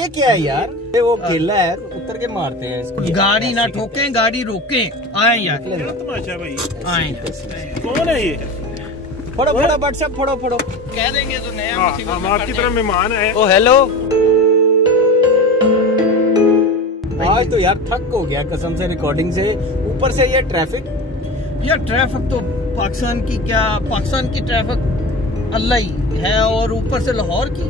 ये क्या है यार? वो केला है, उतर के मारते हैं इसको। गाड़ी ना ठोकें, गाड़ी रोकें। आए यार, तमाशा भाई। आए। कौन है ये? फोड़ो फोड़ो व्हाट्सएप फोड़ो फोड़ो। कह देंगे तो नया हम आपकी तरह मेहमान है। ओ हेलो। आज तो यार थक हो गया कसम से रिकॉर्डिंग से, ऊपर से ये ट्रैफिक। यार ट्रैफिक तो पाकिस्तान की क्या, पाकिस्तान की ट्रैफिक अल्लाह ही है और ऊपर से लाहौर की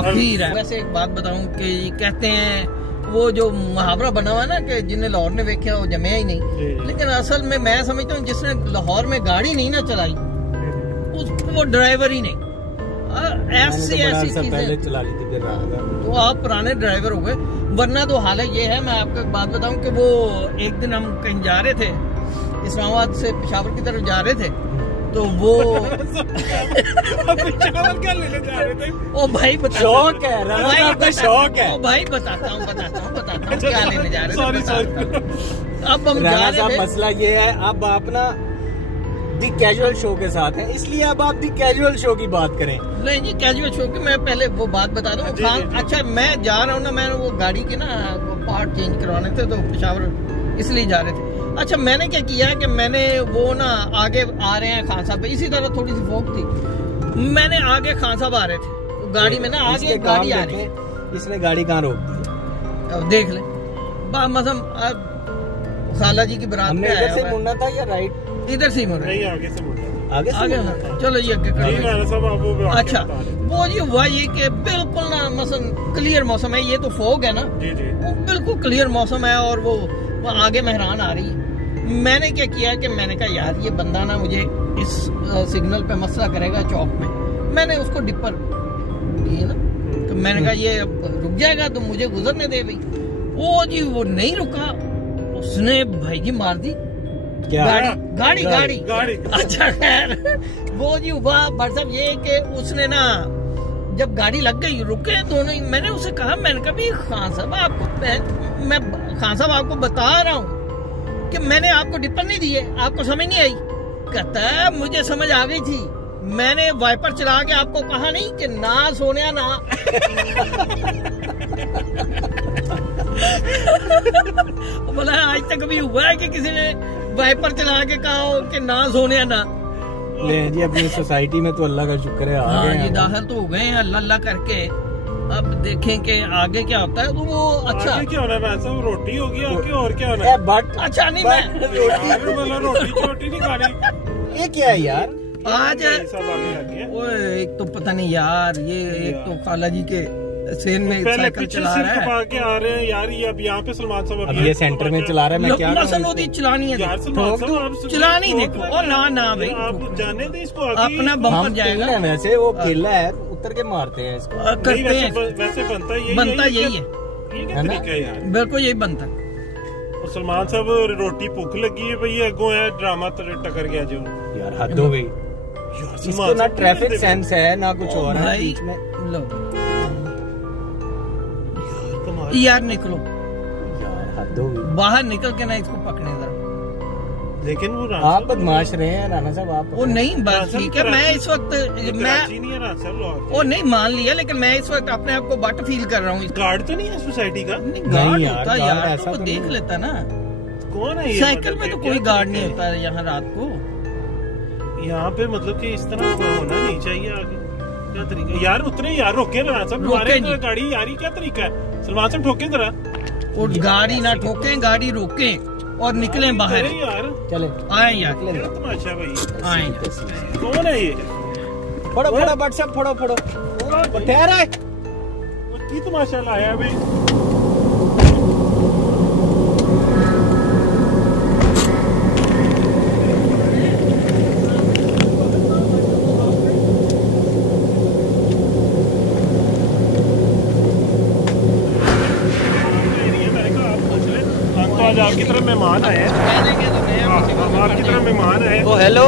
अखीर है। वैसे एक बात बताऊं कि कहते हैं वो जो मुहावरा बना हुआ है ना कि जिन्हें लाहौर ने देखा वो जमया ही नहीं, लेकिन असल में मैं समझता हूँ जिसने लाहौर में गाड़ी नहीं ना चलाई उसको वो ड्राइवर ही नहीं। ऐसी पहले चला ली थी, तो आप पुराने ड्राइवर हो गए, वरना तो हालत ये है। मैं आपको एक बात बताऊं कि वो एक दिन हम कहीं जा रहे थे, इस्लामाबाद से पेशावर की तरफ जा रहे थे, तो वो पेशावर क्या लेने जा रहे थे? ओ भाई शौक है, भाई शौक है। ओ भाई बताता हूँ क्या लेने जा रहे थे। सॉरी। अब हम जा रहे थे, मसला ये है, अब आप ना दी कैजुअल शो के साथ है, इसलिए अब आप दी कैजुअल शो की बात करें। नहीं जी, कैजुअल शो की मैं पहले वो बात बता दूं। अच्छा मैं जा रहा हूँ ना, मैंने वो गाड़ी के ना वो पार्ट चेंज करवाने थे तो पेशावर इसलिए जा रहे थे। अच्छा मैंने क्या किया कि मैंने वो ना आगे आ रहे हैं खान साहब, इसी तरह थोड़ी सी फोक थी, मैंने आगे खान साहब आ रहे थे तो गाड़ी में ना आगे गाड़ी आ रही है, इसने गाड़ी कहाँ रोक दी? अब देख ले मतलब खाला जी की बारात में इधर से मुड़ना था या राइट? इधर से ही मुड़ नहीं, आगे से मुड़ना। आगे चलो ये सब अच्छा वो जी हुआ ये कि बिल्कुल ना मसलन क्लियर मौसम है, ये तो फोग है ना जी जी, बिल्कुल क्लियर मौसम है और वो आगे मेहरान आ रही है। मैंने क्या किया कि मैंने कहा यार ये बंदा ना मुझे इस सिग्नल पे मसला करेगा चौक में, मैंने उसको डिपर किया ना, तो मैंने कहा ये रुक जाएगा तो मुझे गुजरने दे भाई। वो जी वो नहीं रुका, उसने भाई जी मार दी क्या? गाड़ी। अच्छा खैर वो जी हुआ बट साहब ये कि उसने ना जब गाड़ी लग गई रुके दोनों ही, मैंने उसे कहा, मैंने कहा भी खान साहब आपको मैं खान साहब आपको बता रहा हूँ कि मैंने आपको डिपर नहीं दिए, आपको समझ नहीं आई? कहता मुझे समझ आ गई थी, मैंने वाइपर चला के आपको कहा नहीं कि ना सोनिया ना। बोला आज तक कभी हुआ है कि किसी ने वाइपर चला के कहा हो कि ना सोनिया ना? ले जी अपनी सोसाइटी में तो अल्लाह का शुक्र है आ गए हैं, दाखिल तो हो गए हैं अल्लाह अल्लाह करके। अब देखें कि आगे क्या होता है। तो वो अच्छा आगे क्या होना है? सब रोटी होगी आगे, और क्या होना है? बट अच्छा नहीं मैं रोटी छोटी नहीं खानी। ये क्या है यार? आज एक तो पता नहीं यार, ये एक तो खाला जी के सेन में साइकिल चला रहा है के आ रहे हैं यार, ये अब यहाँ पे सलमान साहब अब ये सेंटर में चला रहा है, मैं क्या करूं? चलानी है यार, चलानी देखो और ना भाई आप जाने दे इसको, अपना बम्पर जाएगा। वैसे वो केला है, उतर के मारते हैं इसको, करते हैं वैसे बनता यही है यार, बिल्कुल यही बनता। और सलमान साहब रोटी भूख लगी है भाई, अगो है ड्रामा टकर गया जो यार हद हो गई। इसको ना ट्रैफिक सेंस है ना कुछ और है बीच में। यार निकलो यार हद हो गई, बाहर निकल के ना इसको पकड़ने जरा। लेकिन वो आप बदमाश रहे हैं राणा साहब, आप वो नहीं बस ठीक है। मैं इस वक्त वो नहीं मान लिया, लेकिन मैं इस वक्त अपने आप को बट फील कर रहा हूँ। गार्ड तो नहीं है सोसाइटी का? गार्ड होता यार, ऐसा तो देख लेता ना। कौन है? साइकिल में तो कोई गार्ड नहीं होता है यहाँ रात को। यहाँ पे मतलब कि इस तरह होना नहीं चाहिए। आगे क्या तरीका यार? उतरे यार, रोके ना सब गाड़ी यार, क्या तरीका है? सलमान साहब ठोके जरा, और गाड़ी ना ठोके, गाड़ी रोके और निकले बाहर यार। चले आए यार, तमाशा भाई। आए। कौन है ये? फोड़ो फोड़ो व्हाट्सएप फोड़ो फोड़ो। ठहरा है की तमाशा लाया भाई। आपकी तरफ मेहमान आए हैं, आपकी तरफ मेहमान आए। ओ हेलो।